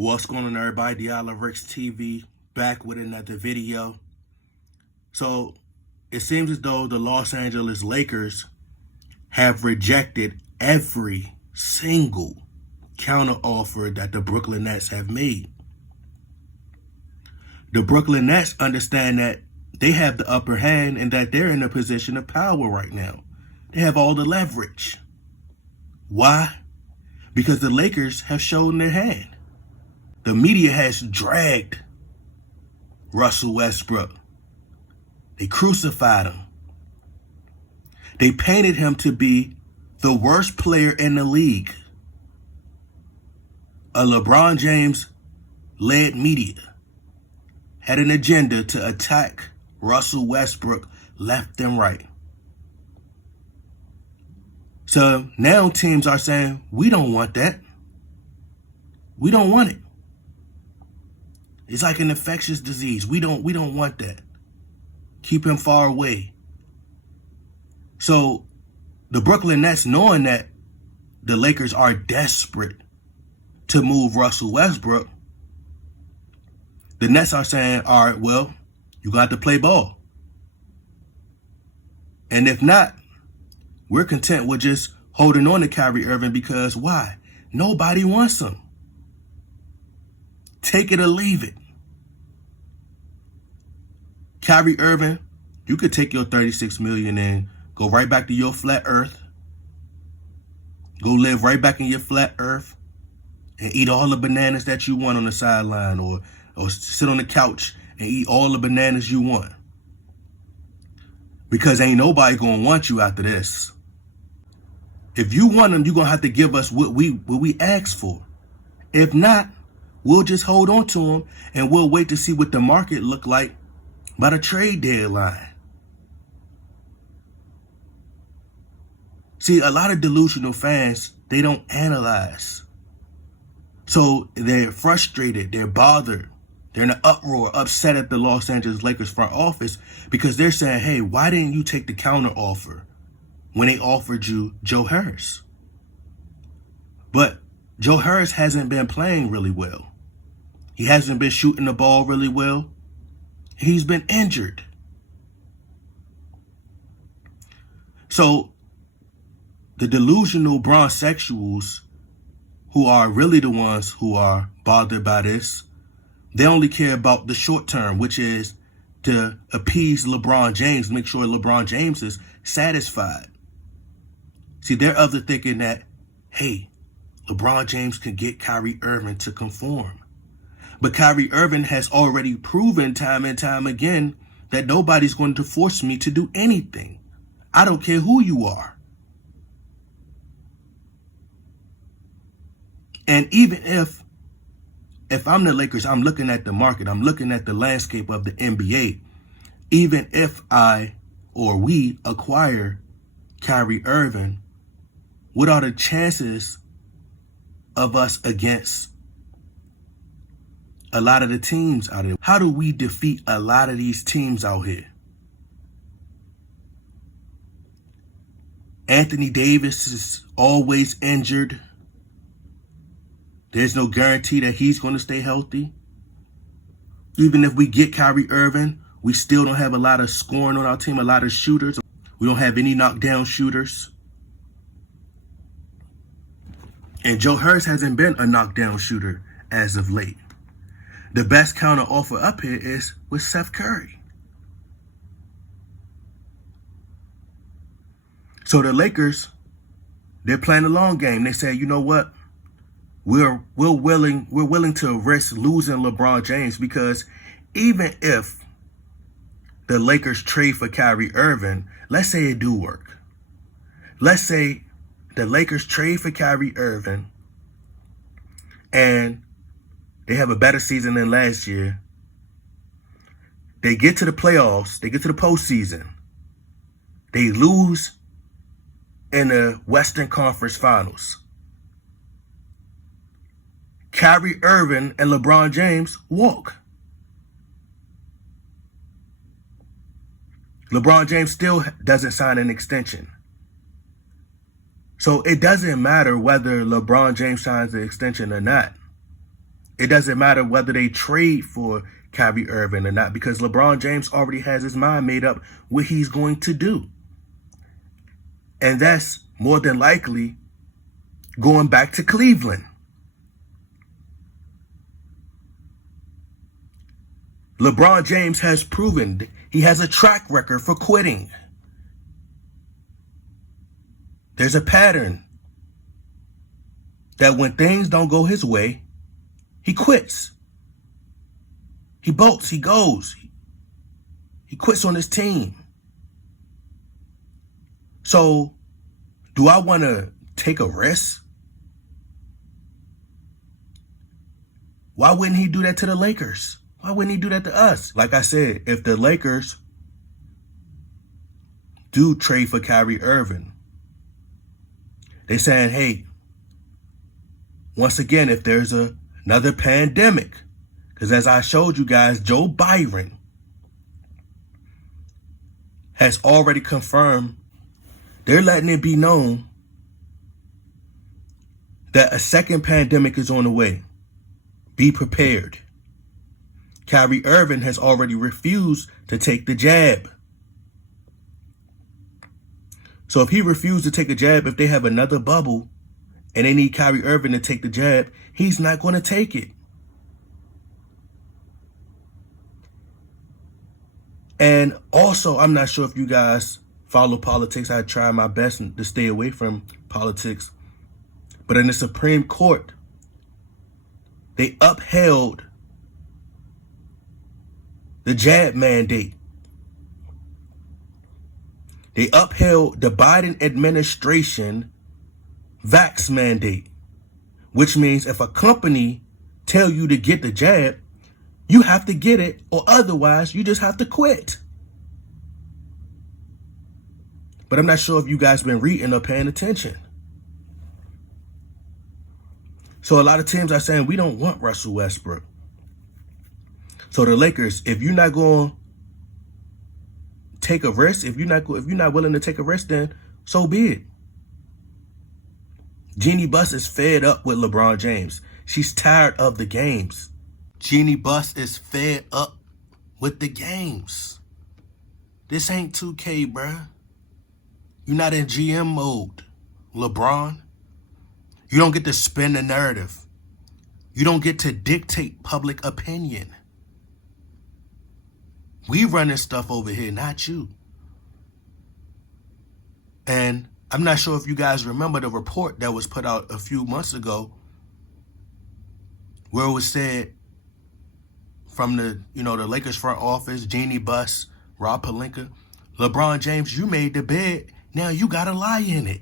What's going on, everybody? Diallo Ricks TV back with another video. So it seems as though the Los Angeles Lakers have rejected every single counteroffer that the Brooklyn Nets have made. The Brooklyn Nets understand that they have the upper hand and that they're in a position of power right now. They have all the leverage. Why? Because the Lakers have shown their hand. The media has dragged Russell Westbrook. They crucified him. They painted him to be the worst player in the league. A LeBron James-led media had an agenda to attack Russell Westbrook left and right. So now teams are saying, we don't want that. We don't want it. It's like an infectious disease. We don't want that. Keep him far away. So the Brooklyn Nets, knowing that the Lakers are desperate to move Russell Westbrook, the Nets are saying, all right, well, you got to play ball. And if not, we're content with just holding on to Kyrie Irving because why? Nobody wants him. Take it or leave it. Kyrie Irving, you could take your $36 million and go right back to your flat earth. Go live right back in your flat earth and eat all the bananas that you want on the sideline, or sit on the couch and eat all the bananas you want. Because ain't nobody gonna want you after this. If you want them, you're gonna have to give us what we ask for. If not, we'll just hold on to them and we'll wait to see what the market look like by the trade deadline. See, a lot of delusional fans, they don't analyze. So they're frustrated, they're bothered, they're in an uproar, upset at the Los Angeles Lakers front office because they're saying, hey, why didn't you take the counter offer when they offered you Joe Harris? But Joe Harris hasn't been playing really well. He hasn't been shooting the ball really well. He's been injured. So the delusional bronzexuals, who are really the ones who are bothered by this, they only care about the short term, which is to appease LeBron James, make sure LeBron James is satisfied. See, they're of the thinking that, hey, LeBron James can get Kyrie Irving to conform. But Kyrie Irving has already proven time and time again that nobody's going to force me to do anything. I don't care who you are. And even if I'm the Lakers, I'm looking at the market, I'm looking at the landscape of the NBA. Even if I or we acquire Kyrie Irving, what are the chances of us against a lot of the teams out there? How do we defeat a lot of these teams out here? Anthony Davis is always injured. There's no guarantee that he's going to stay healthy. Even if we get Kyrie Irving, we still don't have a lot of scoring on our team, a lot of shooters. We don't have any knockdown shooters. And Joe Harris hasn't been a knockdown shooter as of late. The best counter offer up here is with Seth Curry. So the Lakers, they're playing the long game. They say, you know what? We're willing to risk losing LeBron James because even if the Lakers trade for Kyrie Irving, let's say it do work. Let's say the Lakers trade for Kyrie Irving and they have a better season than last year. They get to the playoffs. They get to the postseason. They lose in the Western Conference Finals. Kyrie Irving and LeBron James walk. LeBron James still doesn't sign an extension. So it doesn't matter whether LeBron James signs the extension or not. It doesn't matter whether they trade for Kyrie Irving or not, because LeBron James already has his mind made up what he's going to do. And that's more than likely going back to Cleveland. LeBron James has proven he has a track record for quitting. There's a pattern that when things don't go his way, he quits. He bolts, he goes. He quits on his team. So, do I want to take a risk? Why wouldn't he do that to the Lakers? Why wouldn't he do that to us? Like I said, if the Lakers do trade for Kyrie Irving, they're saying, hey, once again, if there's another pandemic, because as I showed you guys, Joe Byron has already confirmed, they're letting it be known that a second pandemic is on the way. Be prepared. Kyrie Irving has already refused to take the jab. So if he refused to take a jab, if they have another bubble and they need Kyrie Irving to take the jab, he's not going to take it. And also, I'm not sure if you guys follow politics. I try my best to stay away from politics. But in the Supreme Court, they upheld the jab mandate. They upheld the Biden administration vax mandate, which means if a company tell you to get the jab, you have to get it, or otherwise you just have to quit. But I'm not sure if you guys been reading or paying attention. So a lot of teams are saying we don't want Russell Westbrook. So the Lakers, if you're not going to take a risk, if you're not willing to take a risk, then so be it. Jeannie Buss is fed up with LeBron James. She's tired of the games. Jeannie Buss is fed up with the games. This ain't 2K, bruh. You're not in GM mode, LeBron. You don't get to spin the narrative. You don't get to dictate public opinion. We running stuff over here, not you. And I'm not sure if you guys remember the report that was put out a few months ago where it was said from the Lakers front office, Jeannie Buss, Rob Pelinka, LeBron James, you made the bed, now you got to lie in it.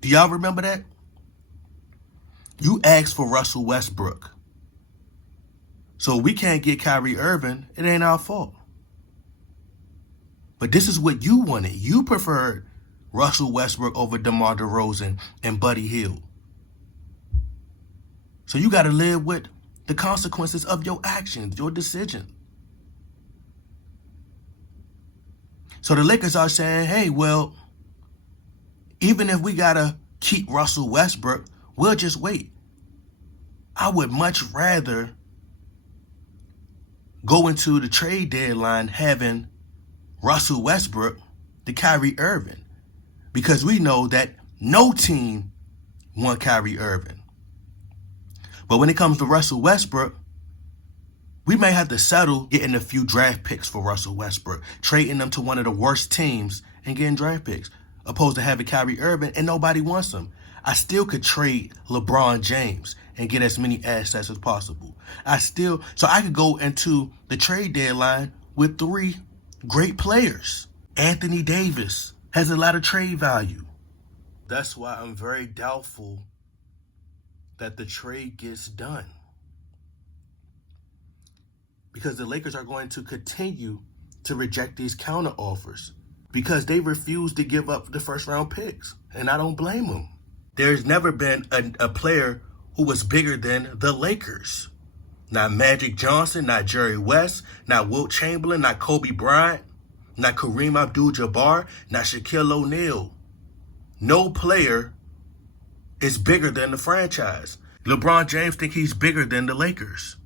Do y'all remember that? You asked for Russell Westbrook. So we can't get Kyrie Irving. It ain't our fault. But this is what you wanted. You preferred Russell Westbrook over DeMar DeRozan and Buddy Hield. So you got to live with the consequences of your actions, your decision. So the Lakers are saying, hey, well, even if we got to keep Russell Westbrook, we'll just wait. I would much rather go into the trade deadline having Russell Westbrook to Kyrie Irving, because we know that no team want Kyrie Irving. But when it comes to Russell Westbrook, we may have to settle getting a few draft picks for Russell Westbrook, trading them to one of the worst teams and getting draft picks, opposed to having Kyrie Irving and nobody wants him. I still could trade LeBron James and get as many assets as possible. So I could go into the trade deadline with 3 great players. Anthony Davis has a lot of trade value. That's why I'm very doubtful that the trade gets done, because the Lakers are going to continue to reject these counter offers because they refuse to give up the first round picks, and I don't blame them. There's never been a player who was bigger than the Lakers. Not Magic Johnson, not Jerry West, not Wilt Chamberlain, not Kobe Bryant, not Kareem Abdul-Jabbar, not Shaquille O'Neal. No player is bigger than the franchise. LeBron James think he's bigger than the Lakers.